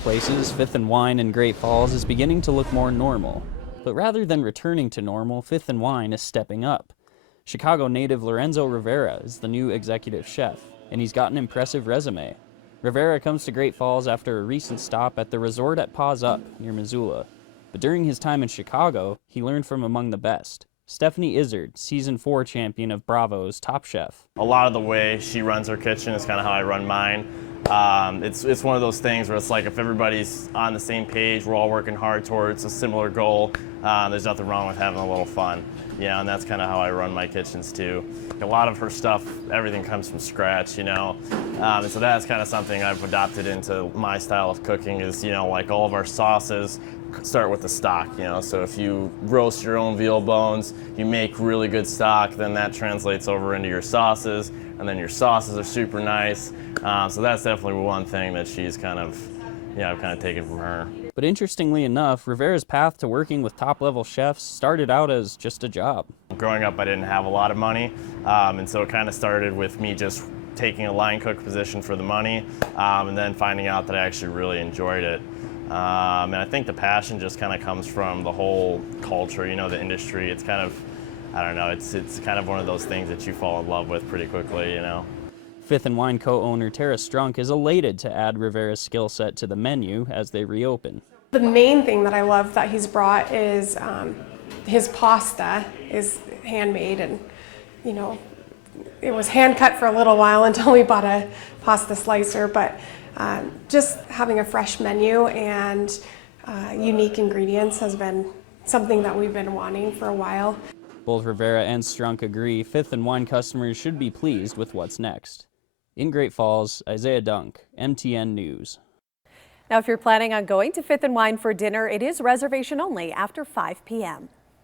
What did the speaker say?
places, Fifth and Wine in Great Falls is beginning to look more normal. But rather than returning to normal, Fifth and Wine is stepping up. Chicago native Lorenzo Rivera is the new executive chef, and he's got an impressive resume. Rivera comes to Great Falls after a recent stop at the resort at Paws Up near Missoula. But during his time in Chicago, he learned from among the best. Stephanie Izard, Season 4 champion of Bravo's Top Chef. A lot of the way she runs her kitchen is kind of how I run mine. It's one of those things where it's like if everybody's on the same page, we're all working hard towards a similar goal, there's nothing wrong with having a little fun. And that's kind of how I run my kitchens too. A lot of her stuff, everything comes from scratch, and so that's kind of something I've adopted into my style of cooking is, like all of our sauces start with the stock, so if you roast your own veal bones, you make really good stock, then that translates over into your sauces, and then your sauces are super nice. So that's definitely one thing that she's kind of taken from her. But interestingly enough, Rivera's path to working with top-level chefs started out as just a job. Growing up, I didn't have a lot of money, and so it kind of started with me just taking a line cook position for the money, and then finding out that I actually really enjoyed it. And I think the passion just kind of comes from the whole culture, the industry. It's kind of, I don't know, it's kind of one of those things that you fall in love with pretty quickly, Fifth and Wine co-owner Tara Strunk is elated to add Rivera's skill set to the menu as they reopen. The main thing that I love that he's brought is his pasta is handmade, and it was hand cut for a little while until we bought a pasta slicer, but just having a fresh menu and unique ingredients has been something that we've been wanting for a while. Both Rivera and Strunk agree Fifth and Wine customers should be pleased with what's next. In Great Falls, Isaiah Dunk, MTN News. Now, if you're planning on going to Fifth and Wine for dinner, it is reservation only after 5 p.m.